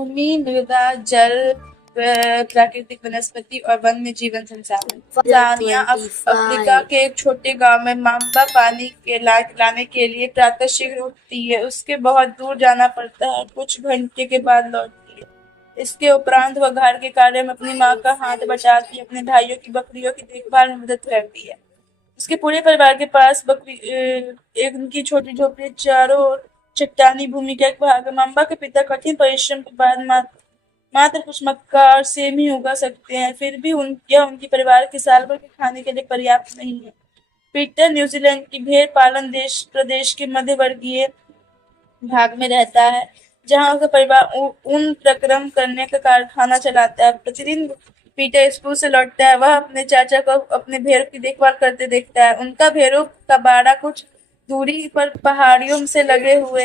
भूमि, मृदा, जल, प्राकृतिक वनस्पति और वन्य जीवन संसाधन। तंजानिया अफ्रीका के एक छोटे गांव में माम्बा पानी के लाने के लिए प्रातः शीघ्र उठती है। उसके बहुत दूर जाना पड़ता है, कुछ घंटे के बाद लौटती है। इसके उपरांत वह घर के कार्य में अपनी माँ का हाथ बटाती है, अपने भाइयों की बकरियों की देखभाल में मदद करती है। उसके पूरे परिवार के पास एक उनकी छोटी झोपड़ी, चारों ओर चट्टानी भूमि का एक भाग है। माम्बा के पिता कठिन परिश्रम के बाद मात्र कुछ मक्का और सेम ही उगा सकते हैं, फिर भी उनके परिवार के साल भर के खाने के लिए पर्याप्त नहीं है। पीटर न्यूजीलैंड की भेड़ पालन प्रदेश के मध्यवर्गीय भाग में रहता है, जहां उसका परिवार ऊन प्रक्रम करने का कारखाना चलाता है। प्रतिदिन पीटर स्कूल से लौटता है, वह अपने चाचा को अपने भेड़ों की देखभाल करते देखता है। उनका भेड़ों का बाड़ा कुछ दूरी पर पहाड़ियों से लगे हुए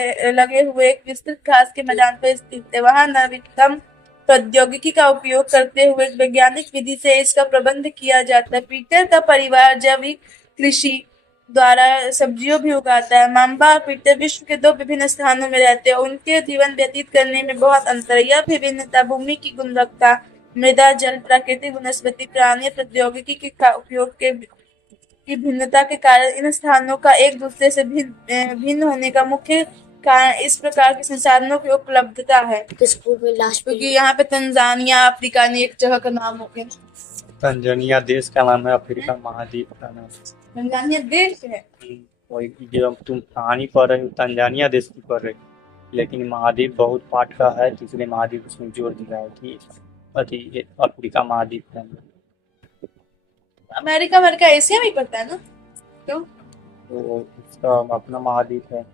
एक विस्तृत घास के मैदान पर स्थित है। वहां नवीनतम प्रौद्योगिकी का उपयोग करते हुए वैज्ञानिक विधि से इसका प्रबंध किया जाता है। पीटर का परिवार जैविक कृषि द्वारा सब्जियों भी उगाता है। माम्बा और पीटर विश्व के दो विभिन्न स्थानों में रहते हैं। उनके जीवन व्यतीत करने में बहुत अंतर है। यह विभिन्नता भूमि की गुणवत्ता, मृदा, जल, प्राकृतिक वनस्पति, प्राणी प्रौद्योगिकी के उपयोग की भिन्नता के कारण इन स्थानों का एक दूसरे से भिन्न होने का मुख्य कारण इस प्रकार के संसाधनों की उपलब्धता है। क्योंकि यहाँ पे तंजानिया अफ्रीका ने एक जगह का नाम हो गया। तंजानिया देश का नाम है, अफ्रीका महाद्वीप का नाम है। तंजानिया देश है। वही जो तुम कहानी पढ़ रहे हो तंजानिया देश की पढ़ रहे हो, लेकिन महाद्वीप बहुत पार्ट का है, तीसरे महाद्वीप उसमें जोड़ दिया है कि अफ्रीका महाद्वीप है। अमेरिका एशिया में ही पड़ता है ना? क्यों? तो उसका अपना महाद्वीप है।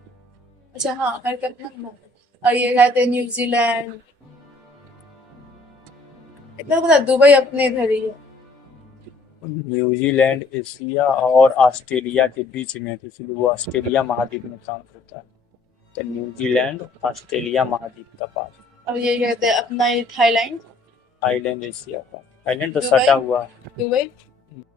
अच्छा हाँ, अमेरिका अपना। और ये कहते हैं न्यूजीलैंड, इतना पता, दुबई अपने इधर ही है। न्यूजीलैंड एशिया और ऑस्ट्रेलिया के बीच में, तो इसलिए वो ऑस्ट्रेलिया महाद्वीप में काम करता है। तो न्यूजीलैंड ऑस्ट्रेलिया महाद्वीप का पास। और ये कहते हैं अपना ये थाईलैंड। थाईलैंड एशिया का, थाईलैंड तो सटा हुआ है। दुबई।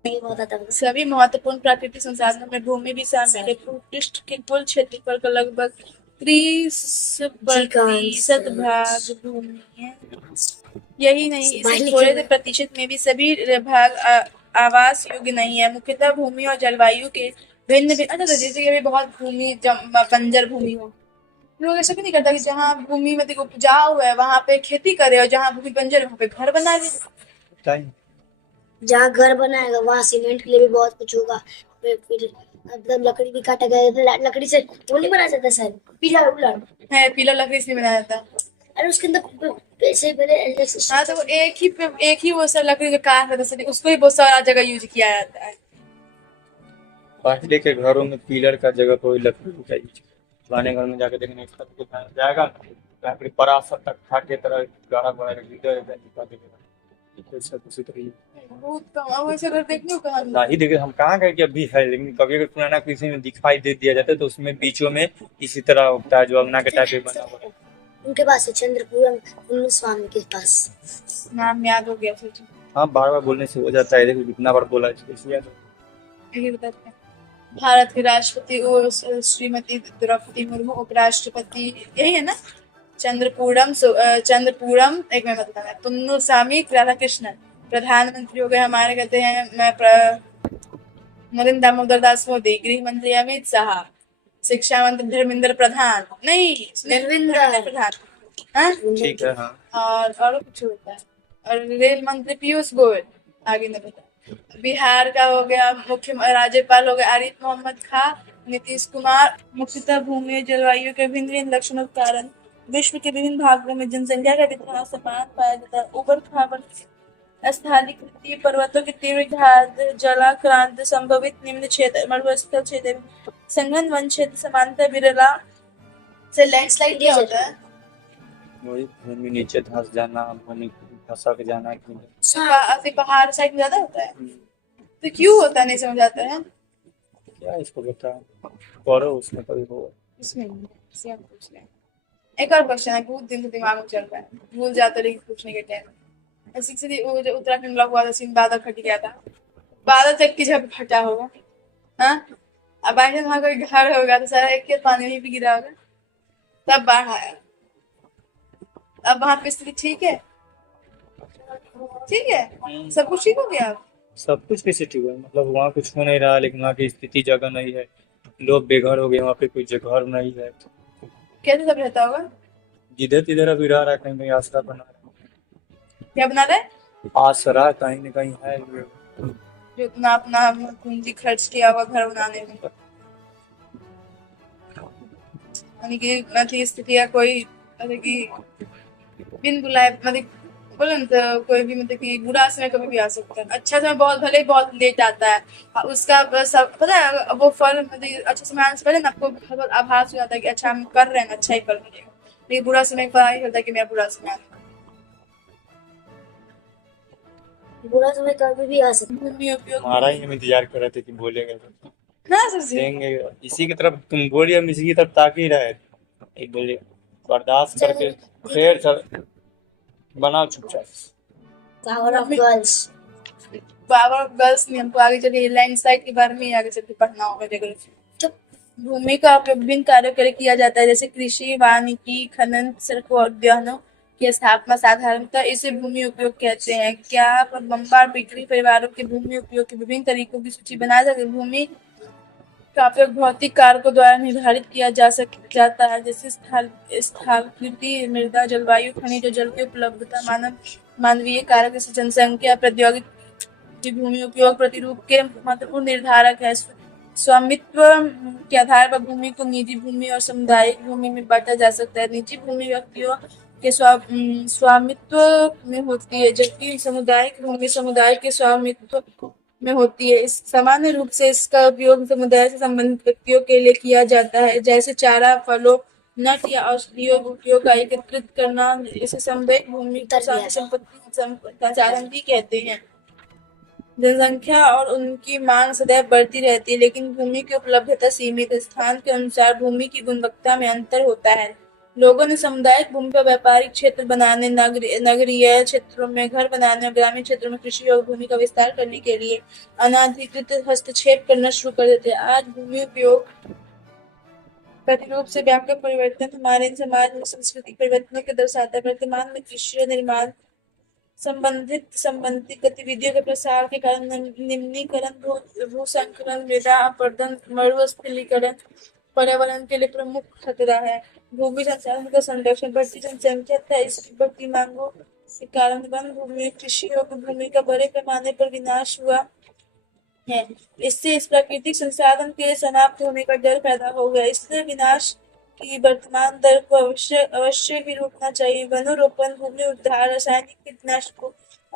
सभी महत्वपूर्ण प्राकृतिक संसाधनों में भूमि भी शामिल है। भूपृष्ठ के कुल क्षेत्रफल का लगभग 30% भाग भूमि है। यही नहीं, इसे थोड़े से प्रतिशत में भी सभी भाग आवास योग्य नहीं है। मुख्यतः भूमि और जलवायु के भिन्न भिन्न। अच्छा, जैसे कि बहुत भूमि बंजर भूमि हो, लोग ऐसा भी नहीं करता कि जहाँ भूमि में देखो उपजाऊ है वहां पे खेती करे, और जहाँ भूमि बंजर है वहां पे घर बना ले। जहाँ घर बनाएगा वहाँ सीमेंट के लिए भी बहुत कुछ होगा। फिर मतलब लकड़ी भी काटा गया, लकड़ी से वो नहीं बनाया जाता सर, पीला लकड़ी से नहीं बनाया जाता। अरे उसके अंदर पैसे पहले। हाँ, तो एक ही वो सब लकड़ी जो काट रहता है उसको ही बहुत सारा जगह यूज किया जाता है। पहले के घरों में पिलर का जगह कोई लकड़ी का यूज, पुराने घर में जाकर देखने जाएगा लकड़ी परा सब तक खा के तरह गाढ़ा बड़ा नहीं देखे। हम कहाँ गए कि अभी है, लेकिन कभी अगर पुराना किसी में दिखाई दे दिया जाता है तो उसमें बीचों में इसी तरह होता है जो अंगना के टाइप में बना हुआ है। उनके पास है चंद्रपूरम स्वामी के पास। नाम याद हो गया। हाँ, बार बार बोलने से हो जाता है, देखो जितना बार बोला इसलिए यही बताते हैं। भारत के राष्ट्रपति श्रीमती द्रौपदी मुर्मू, उपराष्ट्रपति यही है ना, चंद्रपूरम एक में बताना है, पुन्नुसामी राधाकृष्णन। प्रधानमंत्री हो गए हमारे, कहते हैं नरेंद्र दामोदर दास मोदी। गृह मंत्री अमित शाह। शिक्षा मंत्री धर्मेंद्र प्रधान, नहीं धर्मेंद्र प्रधान। ठीक है। हाँ, और कुछ होता है। और रेल मंत्री पीयूष गोयल, आगे नहीं पता। बिहार का हो गया मुख्य राज्यपाल हो गया आरिफ मोहम्मद खान। नीतीश कुमार। मुख्यतः भूमि जलवायु के भिन्न लक्षणों के कारण विश्व के विभिन्न भागों में जनसंख्या का वितरण समान पाया जाता है। उबड़ खाबड़ स्थलीकृत पर्वतों की तीव्र घात, जलाक्रांत, संभवित निम्न क्षेत्र, मरुस्थल क्षेत्र, संघन वन क्षेत्र, समानता विरला से लैंडस्लाइड क्या होता है? वही भूमि नीचे धंस जाना, भूमि खसक जाना। पहाड़ साइड में ज्यादा होता है, तो क्यों होता है नहीं समझ आता है। क्या इसको बता करो, उसमें कभी हो। इसमें पूछ लें। एक और क्वेश्चन है, बहुत दिन से दिमाग में चल रहा है, भूल जाते लेकिन पूछने के टाइम। वो जो उत्तराखंड लगा हुआ था सीन, बादल फट गया था, बादल तक की जब फटा होगा, हाँ, अब ऐसे वहां कोई घर होगा तो सारा एक पानी में भी गिरा होगा, तब बाढ़ आया। अब वहाँ पे स्थिति ठीक है? ठीक है, सब कुछ ठीक हो गया अब? सब कुछ कैसे ठीक है, मतलब वहाँ कुछ हो नहीं रहा, लेकिन वहाँ की स्थिति जगह नहीं है, लोग बेघर हो गए, वहाँ पे कोई जगह नहीं है। कैसे सब रहता होगा? जिधर तिधर अभी रह रहा है, कहीं कहीं आसरा बना रहा क्या बना रहे? है, आसरा कहीं न कहीं है। जो इतना अपना पूंजी खर्च किया हुआ घर बनाने में, यानी कि मतलब स्थिति या कोई मतलब कि बिन बुलाए, मतलब बोले ना तो कोई भी मतलब कि बुरा समय कभी भी आ सकता है, अच्छा समय बहुत भले ही बहुत लेट आता है, उसका बस पता है वो फल मतलब अच्छा समय आने से पहले ना आपको बहुत आभास हो जाता है कि अच्छा हम कर रहे हैं, अच्छा ही फल मिलेगा, लेकिन बुरा समय पता नहीं चलता कि मेरा बुरा समय आने वाला बुरा समय कभी भी आ सकता है। भूमि उपयोग हमारा ही हम इंतजार कर रहे थे कि बोलेंगे तो हाँ सर जी, देंगे। इसी की तरफ तुम बोलिए, हम इसी की तरफ ताक ही रहे। एक बोलिए बर्दाश्त करके फिर सर बनाओ चुपचाप। Power of girls. Power of girls में हमको आगे चलिए लैंडस्लाइड के बारे में आगे चल के पढ़ना होगा रेगुलर। भूमि का उपयोग विभिन्न कार्यों के लिए किया जाता है, जैसे कृषि, वानिकी, खनन, सड़कों और उद्यानों की स्थापना। साधारणतः इसे भूमि उपयोग कहते हैं। क्या आप बम्बार बिक्री परिवारों के भूमि उपयोग के विभिन्न तरीकों की सूची बना सकते? भूमि का उपयोग भौतिक कारकों द्वारा निर्धारित किया जाता है, जैसे स्थलाकृति, मृदा, जलवायु, खनिज और जल की उपलब्धता। मानवीय कारक जैसे जनसंख्या, प्रौद्योगिकी भूमि उपयोग प्रतिरूप के महत्वपूर्ण निर्धारक है। स्वामित्व के आधार पर भूमि को निजी भूमि और सामुदायिक भूमि में बांटा जा सकता है। निजी भूमि व्यक्तियों के स्वामित्व में होती है, जबकि सामुदायिक भूमि समुदाय के स्वामित्व में होती है। इस सामान्य रूप से इसका उपयोग समुदाय से संबंधित व्यक्तियों के लिए किया जाता है, जैसे चारा, फलों, नट या औषधीय उपयोग का एकत्रित करना। इसे सामुदायिक भूमि को संपत्ति संचालन भी कहते हैं। जनसंख्या और उनकी मांग सदैव बढ़ती रहती है, लेकिन भूमि की उपलब्धता सीमित है। स्थान के अनुसार भूमि की गुणवत्ता में अंतर होता है। लोगों ने सामुदायिक भूमि पर व्यापारिक क्षेत्र बनाने, नगरीय क्षेत्रों में घर बनाने और ग्रामीण क्षेत्रों में कृषि और भूमि का विस्तार करने के लिए अनाधिकृत हस्तक्षेप करना शुरू कर देते हैं। आज भूमि उपयोग प्रतिरूप से व्यापक परिवर्तन हमारे समाज में सांस्कृतिक परिवर्तनों के दर्शाता है। वर्तमान में कृषि और निर्माण संबंधित गतिविधियों के प्रसार के कारण निम्नीकरण, भूसंकलन, मृदा अपरदन, मरुस्थलीकरण पर्यावरण के लिए प्रमुख खतरा है। भूमि संसाधन का संरक्षण, बढ़ती जनसंख्या तथा इसकी बढ़ती मांगों के कारण वन भूमि, कृषि योग्य भूमि का बड़े पैमाने पर विनाश हुआ है। इससे इस प्राकृतिक संसाधन के समाप्त होने का डर पैदा हो गया। इसलिए विनाश की वर्तमान दर को अवश्य ही रोकना चाहिए। वनोरोपण, भूमि उद्धार, रासायनिक कीटनाशकों,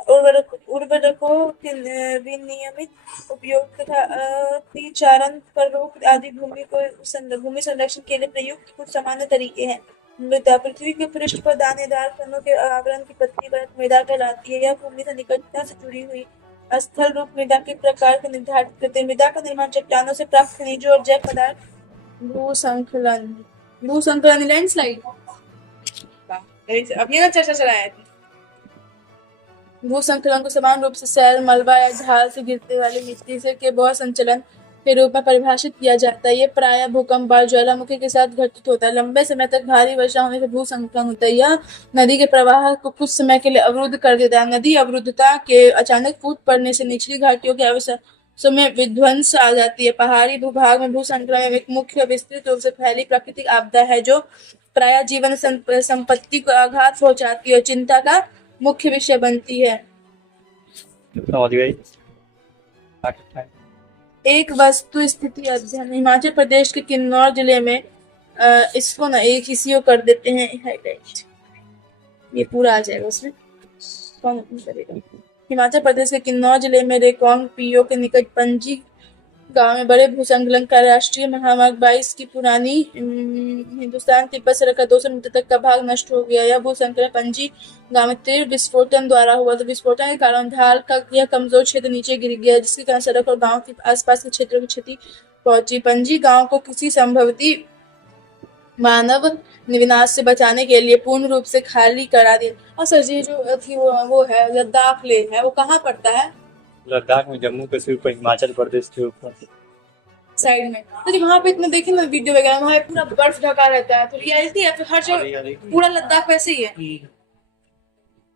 उर्वरकों के विनियमित उपयोग तथा अतिचारण पर रोक आदि भूमि संरक्षण के लिए प्रयुक्त कुछ सामान्य तरीके हैं। मृदा, पृथ्वी के पृष्ठ पर दानेदार कणों के आवरण की पतली परत मृदा कहलाती है। यह भूमि से निकटता से जुड़ी हुई स्थल रूप मृदा के प्रकार को निर्धारित करते हैं। मृदा का निर्माण चट्टानों से प्राप्त खनिजों और जैव पदार्थ। भूसंकलन लैंडस्लाइड, अब ये ना चर्चा चलाया है। भूसंकलन को समान रूप से सैल, मलबा या ढाल से गिरते वाली मिट्टी से के बहुत संचलन के रूप में परिभाषित किया जाता है। ये प्रायः भूकंप और ज्वालामुखी के साथ घटित होता है। लंबे समय तक भारी वर्षा होने से भूसंकलन होता है। यह नदी के प्रवाह को कुछ समय के लिए अवरुद्ध कर देता है। नदी अवरुद्धता के अचानक फूट पड़ने से निचली घाटियों के अवशेषों में विध्वंस आ जाती है। पहाड़ी भूभाग में भूसंकलन एक मुख्य विस्तृत रूप से फैली प्राकृतिक आपदा है, जो प्रायः जीवन संपत्ति को आघात पहुंचाती है और चिंता का मुख्य विषय बनती है। एक वस्तु स्थिति अध्ययन। हिमाचल प्रदेश के किन्नौर जिले में इसको ना एक हिस्से कर देते हैं हाईलाइट, ये पूरा आ जाएगा उसमें, कौन करेगा। हिमाचल प्रदेश के किन्नौर जिले में रेकोंग पीओ के निकट पंजी गांव में बड़े भूसंकलन का राष्ट्रीय महामार्ग 22 की पुरानी हिंदुस्तान तिब्बत सड़क का 200 मीटर तक का भाग नष्ट हो गया। यह भूसंकलन पंजी गांव में तीव्र विस्फोटन द्वारा हुआ। तो विस्फोटन के कारण ढाल का यह कमजोर क्षेत्र नीचे गिर गया, जिसके कारण सड़क और गांव के आसपास के क्षेत्रों की क्षति पहुंची। पंजी गांव को किसी संभवती मानव विनाश से बचाने के लिए पूर्ण रूप से खाली करा दिया। और सर जी जो थी वो है लद्दाख लेह है, वो कहाँ पड़ता है? लद्दाख में, जम्मू कश्मीर पर, हिमाचल प्रदेश के ऊपर साइड में। तो वहाँ पे इतना देखे ना वीडियो वगैरह, वहाँ पूरा बर्फ ढका रहता है, तो रियलिटी है तो हर जगह पूरा लद्दाख वैसे ही है।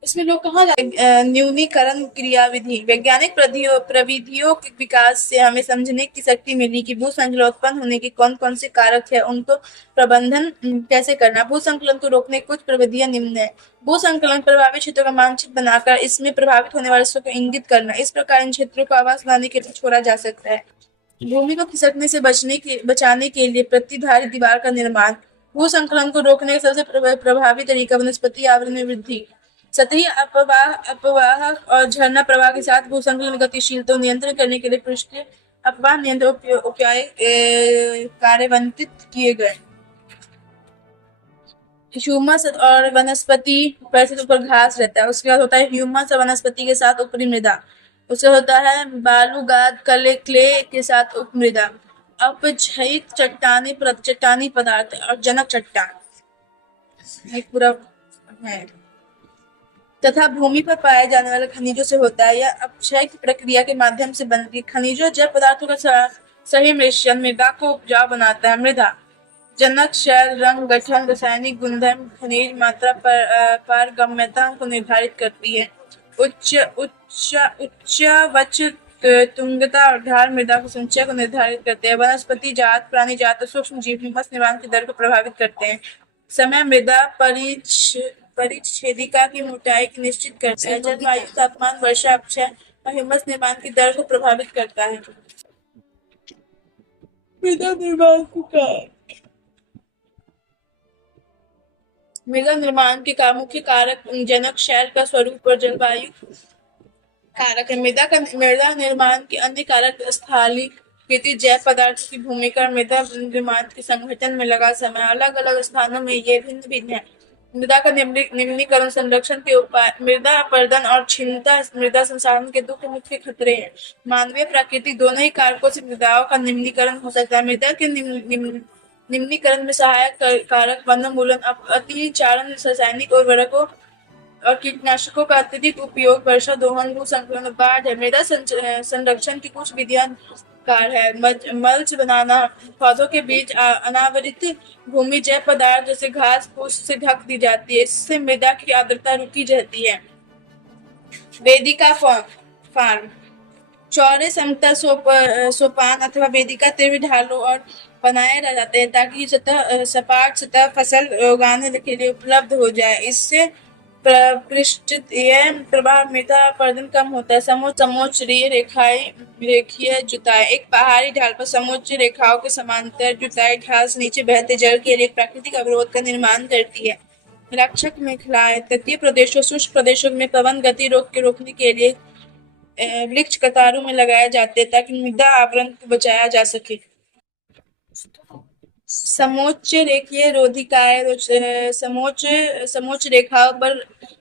इसमें लोग कहाँ जाते न्यूनीकरण क्रियाविधि वैज्ञानिक प्रविधियों के विकास से हमें समझने की शक्ति मिली कि भूसंकलन उत्पन्न होने के कौन कौन से कारक है, उनको प्रबंधन कैसे करना। भूसंकलन को रोकने की कुछ प्रविधियां निम्न है। भूसंकलन प्रभावित क्षेत्रों का मानचित्र बनाकर इसमें प्रभावित होने वाले क्षेत्रों को इंगित करना। इस प्रकार इन क्षेत्रों को आवास बनाने के लिए छोड़ा जा सकता है। भूमि को खिसकने से बचाने के लिए प्रतिधारी दीवार का निर्माण। भूसंकलन को रोकने का सबसे प्रभावी तरीका वनस्पति आवरण में वृद्धि। सतही अपवाह और झरना प्रवाह के साथ भूसंकलन गतिशीलता नियंत्रण करने के लिए पृष्ठीय अपवाह नियंत्रण उपाय कार्यान्वित किए गए। ह्यूमस और वनस्पति परिसर पर घास रहता है। उसके बाद होता है ह्यूमस और वनस्पति के साथ ऊपरी मृदा। उसके होता है बालू गाद क्ले के साथ उपमृदा। अपक्षयित चट्टानी पदार्थ और जनक चट्टान एक पूरा है तथा भूमि पर पाए जाने वाले खनिजों से होता है। यह अपक्षय की प्रक्रिया के माध्यम से बनती है। खनिजों जैव पदार्थों का सही मिश्रण मृदा को उपजाऊ बनाता है। मृदा जनक शैल रंग गठन रासायनिक गुणधर्म खनिज मात्रा पारगम्यता को निर्धारित करती है। उच्च तुंगता और ढाल मृदा की संचय को निर्धारित करते हैं। वनस्पति जात प्राणी जात और सूक्ष्म जीव ह्यूमस निर्माण की दर को प्रभावित करते हैं। समय मृदा परिच्छेदिका की मोटाई की निश्चित करता है। जलवायु तापमान वर्षा अपक्षय और ह्यूमस निर्माण की दर को प्रभावित करता है। मृदा निर्माण के मुख्य कारक जनक शैल का स्वरूप और जलवायु कारक है। मृदा निर्माण के अन्य कारक स्थलीकृत जैव पदार्थों की भूमिका मृदा निर्माण के संगठन में लगा समय अलग अलग स्थानों में ये भिन्न भिन्न है। मृदा का निम्नीकरण संरक्षण के उपाय। मृदा अपरदन और क्षीणता मृदा संसाधन के दो मुख्य खतरे हैं। मानवीय प्राकृतिक दोनों ही कारकों से मृदाओं का निम्नीकरण हो सकता है। मृदा के निम्नीकरण में सहायक कारक वनोन्मूलन अतिचारण रासायनिक उर्वरकों और कीटनाशकों का अत्यधिक उपयोग वर्षा दोहन भूसंकलन बाढ़ है। मृदा संरक्षण की कुछ विधियां है। मल्च बनाना पौधों के बीच अनावरित भूमि जैव पदार्थ जैसे घास फूस से ढक दी जाती है। इससे मृदा की आर्द्रता रुकी रहती है। वेदिका फार्म चौड़े समतल सोपान अथवा वेदिका तीव्र ढालों और बनाए रह जाते हैं ताकि सपाट सतह फसल उगाने के लिए उपलब्ध हो जाए। इससे पृष्ठीय प्रवाह मृदा अपरदन कम होता है। समोच्च रेखीय जुताई एक पहाड़ी ढाल पर समोच्च रेखाओं के समांतर जुताई ढाल से नीचे बहते जल के लिए प्राकृतिक अवरोध का निर्माण करती है। रक्षक मेखलाएं तटीय प्रदेशों शुष्क प्रदेशों में पवन गति रोकने के लिए वृक्ष कतारों में लगाए जाते हैं ताकि मृदा आवरण को बचाया जा सके। समोच्च रेखीय रोधिकाएं समोच्च रेखाओं पर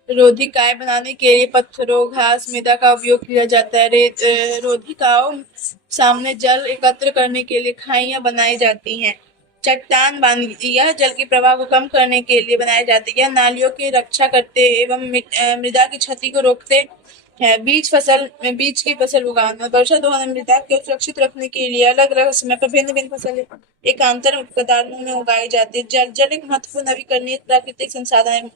रोधिकाएं बनाने के लिए पत्थरों घास मृदा का उपयोग किया जाता है। रोधिकाओं सामने जल एकत्र करने के लिए खाइयां बनाई जाती हैं। चट्टान बांध यह जल के प्रवाह को कम करने के लिए बनाई जाती है। यह नालियों की रक्षा करते एवं मृदा की क्षति को रोकते है। बीज की फसल उगाना वर्षा दोहन मृदा को सुरक्षित रखने के लिए अलग अलग समय पर भिन्न भिन्न फसलें एकांतर कतारों में उगाई जाती है। जल एक महत्वपूर्ण नवीकरणीय प्राकृतिक संसाधन है।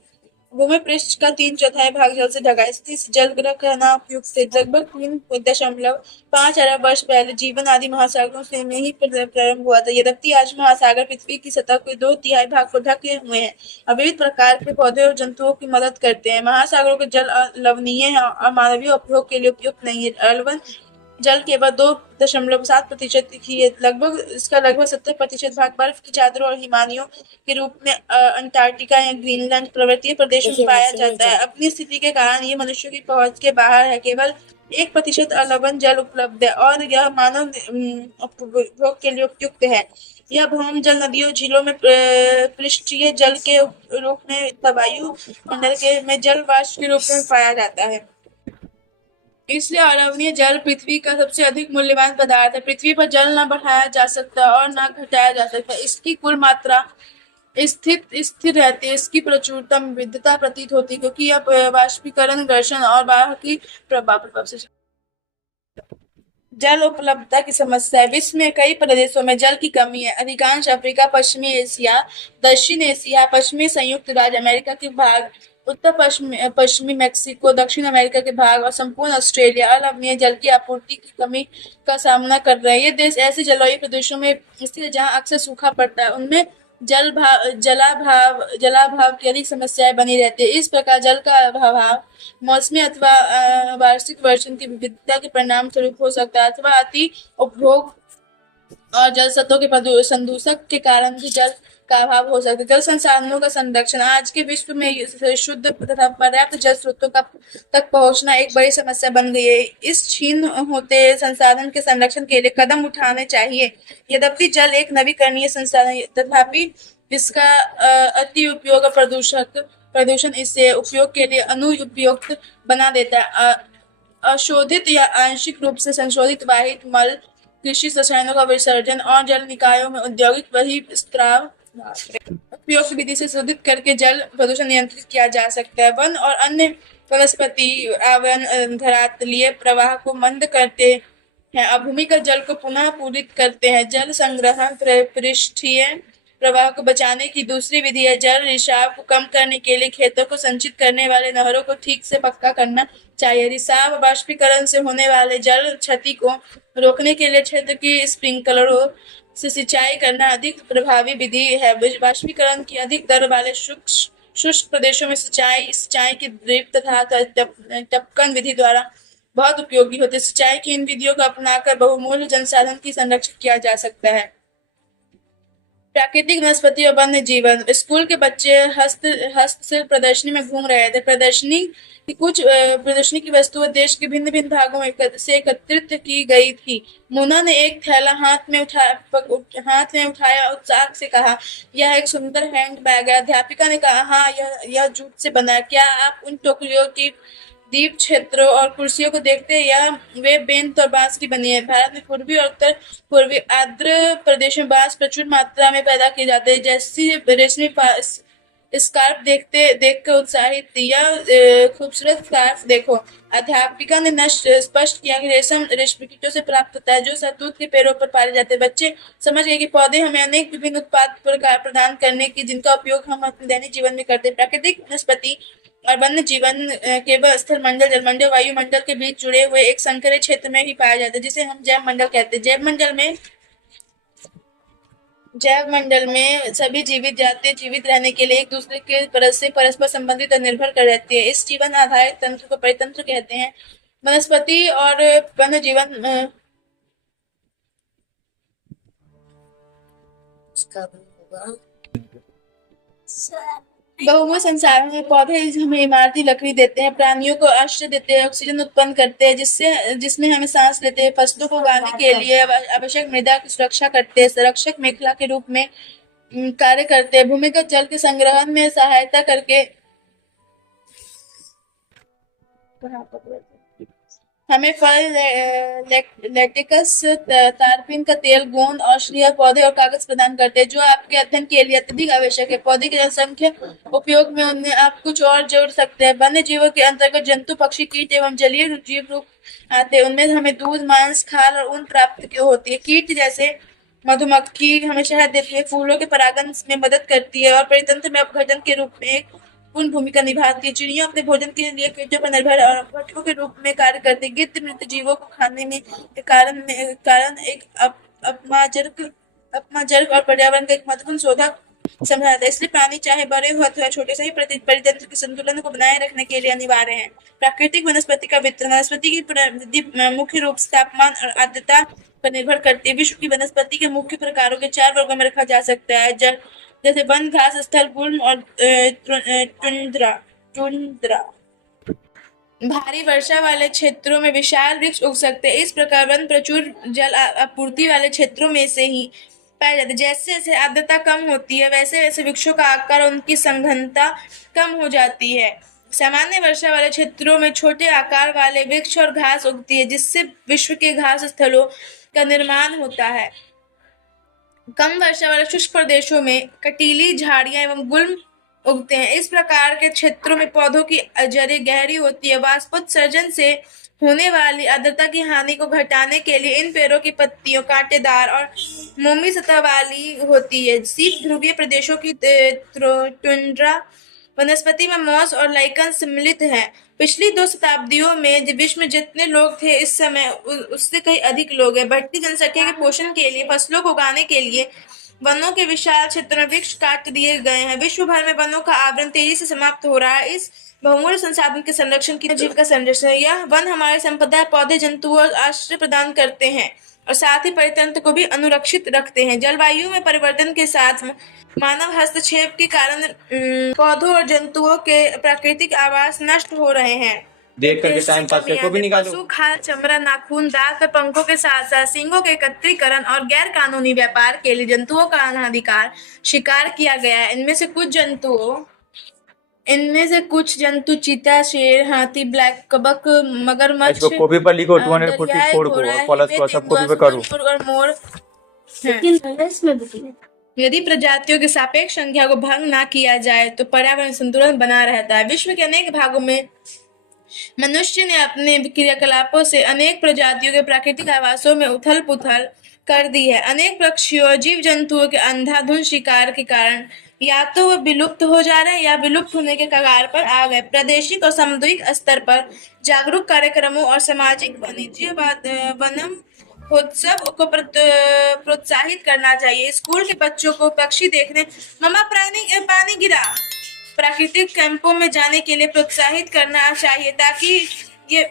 भूमि पृष्ठ का 3/4 भाग जल से ढका है। इसलिए जल ग्रह कहना उपयुक्त है। लगभग 3.5 अरब वर्ष पहले जीवन आदि महासागरों से में ही प्रारंभ हुआ था। यद्यपि आज महासागर पृथ्वी की सतह के 2/3 भाग को ढके हुए हैं और विविध प्रकार के पौधे और जंतुओं की मदद करते हैं। महासागरों के जल लवणीय है और मानवीय उपयोग के लिए उपयुक्त नहीं है। लवण जल केवल 2.7% ही है। इसका लगभग 70% भाग बर्फ की चादरों और हिमालयों के रूप में अंटार्कटिका या ग्रीनलैंड पर्वतीय प्रदेशों में पाया जाता है। अपनी स्थिति के कारण ये मनुष्यों की पहुंच के बाहर है। केवल 1% लवण जल उपलब्ध है और यह मानव उपभोग के लिए उपयुक्त है। यह भौम जल नदियों झीलों में पृष्ठीय जल के रूप में वायु मंडल में जल वाष्प के रूप में पाया जाता है। इसलिए अलवणीय जल पृथ्वी का सबसे अधिक मूल्यवान पदार्थ है। पृथ्वी पर जल न बढ़ाया जा सकता और न घटाया जा सकता। इसकी कुल मात्रा स्थिर रहती है। इसकी प्रचुरता में विविधता प्रतीत होती है क्योंकि यह वाष्पीकरण घर्षण और बाहर की प्रभाव से जल उपलब्धता की समस्या है। विश्व में कई प्रदेशों में जल की कमी है। अधिकांश अफ्रीका पश्चिमी एशिया दक्षिण एशिया पश्चिमी संयुक्त राज्य अमेरिका के भाग उत्तर पश्चिमी मेक्सिको, दक्षिण अमेरिका के भाग और संपूर्ण ऑस्ट्रेलिया अलवणीय जल की आपूर्ति की कमी का सामना कर रहे हैं। ये देश ऐसे जलवायु प्रदेशों में स्थित है जहां अक्सर सूखा पड़ता है। उनमें जलाभाव की अधिक समस्याएं बनी रहती है। इस प्रकार जल का अभाव मौसमी अथवा वार्षिक वर्षण की विविधता के परिणाम स्वरूप हो सकता है, अथवा अति उपभोग और जल स्रोतों के संदूषक के कारण भी जल का अभाव हो सकता है। जल संसाधनों का संरक्षण आज के विश्व में शुद्ध तथा पर्याप्त जल स्रोतों तक पहुंचना एक बड़ी समस्या बन गई है। इस क्षीण होते संसाधन के संरक्षण के लिए कदम उठाने चाहिए। यद्यपि जल एक नवीकरणीय संसाधन है, तथापि इसका अति उपयोग और प्रदूषण इसे उपयोग के लिए अनुपयुक्त बना देता है। अशोधित या आंशिक रूप से संशोधित वाहित मल, कृषि रसायनों का विसर्जन और जल निकायों में औद्योगिक बहिस्त्राव उपयोग विधि से शोधित करके जल प्रदूषण नियंत्रित किया जा सकता है। वन और अन्य वनस्पति आवरण धरातलीय प्रवाह को मंद करते हैं और भूमिगत जल को पुनः पूरित करते हैं। जल संग्रहण पृष्ठीय प्रवाह को बचाने की दूसरी विधि है। जल रिसाव को कम करने के लिए खेतों को संचित करने वाले नहरों को ठीक से पक्का करना चाहिए। रिसाव और वाष्पीकरण से होने वाले जल क्षति को रोकने के लिए क्षेत्र की स्प्रिंकलरों से सिंचाई करना अधिक प्रभावी विधि है। वाष्पीकरण की अधिक दर वाले शुष्क प्रदेशों में सिंचाई की ड्रिप तथा टपकन विधि द्वारा बहुत उपयोगी होती है। सिंचाई की इन विधियों को अपनाकर बहुमूल्य जनसाधन की संरक्षण किया जा सकता है। प्राकृतिक वनस्पति और वन्य जीवन। स्कूल के बच्चे हस्तशिल्प प्रदर्शनी में घूम रहे थे। प्रदर्शनी की वस्तुएं देश के भिन्न भिन्न भागों से एकत्रित की गई थी। मोना ने एक थैला हाथ में उठाया उत्साह से कहा, यह एक सुंदर हैंड बैग है। अध्यापिका ने कहा, हाँ, यह जूट से बना है। क्या आप उन टोकरियों की द्वीप क्षेत्रों और कुर्सियों को देखते हैं? वे बेंत और बांस की बनी है। भारत में पूर्वी और उत्तर पूर्वी आर्द्र प्रदेश में बांस प्रचुर मात्रा में पैदा किए जाते हैं। जैसी रेशमी स्कार्फ देख कर उत्साहित थी। यह खूबसूरत स्कार्फ देखो। अध्यापिका ने स्पष्ट किया कि रेशम रेशमी कीटों से प्राप्त होता है जो शहतूत के पेड़ों पर पाए जाते हैं। बच्चे समझ गए कि पौधे हमें अनेक विभिन्न उत्पाद प्रदान करने की जिनका उपयोग हम अपने दैनिक जीवन में करते हैं। प्राकृतिक वनस्पति और वन्य जीवन केवल स्थल मंडल, जलमंडल, वायुमंडल के बीच जुड़े हुए एक संकरे क्षेत्र में ही पाया जाता है, जिसे हम जैव मंडल कहते हैं। जैव मंडल में सभी जीवित जातियां जीवित रहने के लिए एक दूसरे के से परस्पर संबंधित और निर्भर कर रहती है। इस जीवन आधारित तंत्र को परितंत्र कहते हैं। वनस्पति और वन्य जीवन बहुमूल्य संसाधन में पौधे हमें इमारती लकड़ी देते हैं, प्राणियों को आश्रय देते हैं, ऑक्सीजन उत्पन्न करते हैं जिसमें हमें सांस लेते हैं, फसलों को उगाने के लिए आवश्यक मृदा की सुरक्षा करते हैं, संरक्षक मेखला के रूप में कार्य करते हैं, भूमिगत जल के संग्रहण में सहायता करके हमें फल, लेटेक्स, तारपीन का तेल, गोंद, औषधीय पौधे और कागज प्रदान करते हैं जो आपके अध्ययन के लिए अत्यधिक आवश्यक है। पौधे के जनसंख्या उपयोग में उनमें आप कुछ और जोड़ सकते हैं। वन्य जीवों के अंतर्गत जंतु, पक्षी, कीट एवं जलीय जीव रूप आते हैं। उनमें हमें दूध, मांस, खाल और ऊन प्राप्त होती है। कीट जैसे मधुमक्खी हमें शहद देती है, फूलों के परागण में मदद करती है और परितंत्र में अपघटन के रूप में एक पूर्ण भूमिका निभाती है। चिड़िया अपने भोजन के लिए कीटों पर निर्भर और अपघटकों के रूप में कार्य करती है। गिद्ध मृत जीवों को खाने में कारण एक अपमार्जक और पर्यावरण का एक महत्वपूर्ण शोधक समझा जाता है। इसलिए प्राणी चाहे बड़े हो अथवा छोटे, सही परितंत्र के संतुलन को बनाए रखने के लिए अनिवार्य है। प्राकृतिक वनस्पति का वितरण। वनस्पति की वृद्धि मुख्य रूप से तापमान और आर्द्रता पर निर्भर करती है। विश्व की वनस्पति के मुख्य प्रकारों के 4 वर्गों में रखा जा सकता है, जैसे वन, घास, स्थल, गुल्म और टुंड्रा। भारी वर्षा वाले क्षेत्रों में विशाल वृक्ष उग सकते हैं। इस प्रकार वन प्रचुर जल आपूर्ति वाले क्षेत्रों में से ही पाए जाते हैं। जैसे जैसे आर्द्रता कम होती है वैसे वैसे वृक्षों का आकार और उनकी सघनता कम हो जाती है। सामान्य वर्षा वाले क्षेत्रों में छोटे आकार वाले वृक्ष और घास उगती है, जिससे विश्व के घास स्थलों का निर्माण होता है। कम वर्षा वाले शुष्क प्रदेशों में कटीली झाड़ियां एवं गुल्म उगते हैं। इस प्रकार के क्षेत्रों में पौधों की जड़ें गहरी होती है। वाष्पोत्सर्जन से होने वाली आर्द्रता की हानि को घटाने के लिए इन पेड़ों की पत्तियों कांटेदार और मोमी सतह वाली होती है। शीत ध्रुवीय प्रदेशों की टुंड्रा वनस्पति में मॉस और लाइकन सम्मिलित हैं। पिछली 2 शताब्दियों में विश्व में जितने लोग थे इस समय उससे कहीं अधिक लोग हैं। बढ़ती जनसंख्या के पोषण के लिए, फसलों को उगाने के लिए वनों के विशाल क्षेत्र में वृक्ष काट दिए गए हैं। विश्व भर में वनों का आवरण तेजी से समाप्त हो रहा है। इस बहुमूल्य संसाधन के संरक्षण की जीव का संरक्षण। यह वन हमारे संपदा, पौधे, जंतुओं और आश्रय प्रदान करते हैं और साथ ही परितंत्र को भी अनुरक्षित रखते हैं। जलवायु में परिवर्तन के साथ मानव हस्तक्षेप के कारण पौधों और जंतुओं के प्राकृतिक आवास नष्ट हो रहे हैं। देख करके टाइम पास को भी निकालो। पशु खाल, चमड़ा, नाखून, दांत और पंखों के साथ साथ सींगों के एकत्रीकरण और गैर कानूनी व्यापार के लिए जंतुओं का अनाधिकार शिकार किया गया है। इनमें से कुछ जंतु चीता, शेर, हाथी, ब्लैक कबक, मगरमच्छ, इसको कॉपी पर लिखो 244 को प्लस को सब कॉपी पे करो। और मोर लेकिन इसमें भी यदि प्रजातियों की सापेक्ष संख्या को भंग ना किया जाए तो पर्यावरण संतुलन बना रहता है। विश्व के अनेक भागों में मनुष्य ने अपने क्रियाकलापों से अनेक प्रजातियों के प्राकृतिक आवासों में उथल पुथल कर दी है। अनेक पक्षियों और जीव जंतुओं के अंधाधुंध शिकार के कारण या तो वह विलुप्त हो जा रहे हैं या विलुप्त होने के कगार पर आ गए। प्रादेशिक और सामुदायिक स्तर पर जागरूक कार्यक्रमों और सामाजिक वनम उत्सव को प्रोत्साहित करना चाहिए। स्कूल के बच्चों को पक्षी देखने मम्मा पानी गिरा प्राकृतिक कैंपों में जाने के लिए प्रोत्साहित करना चाहिए ताकि ये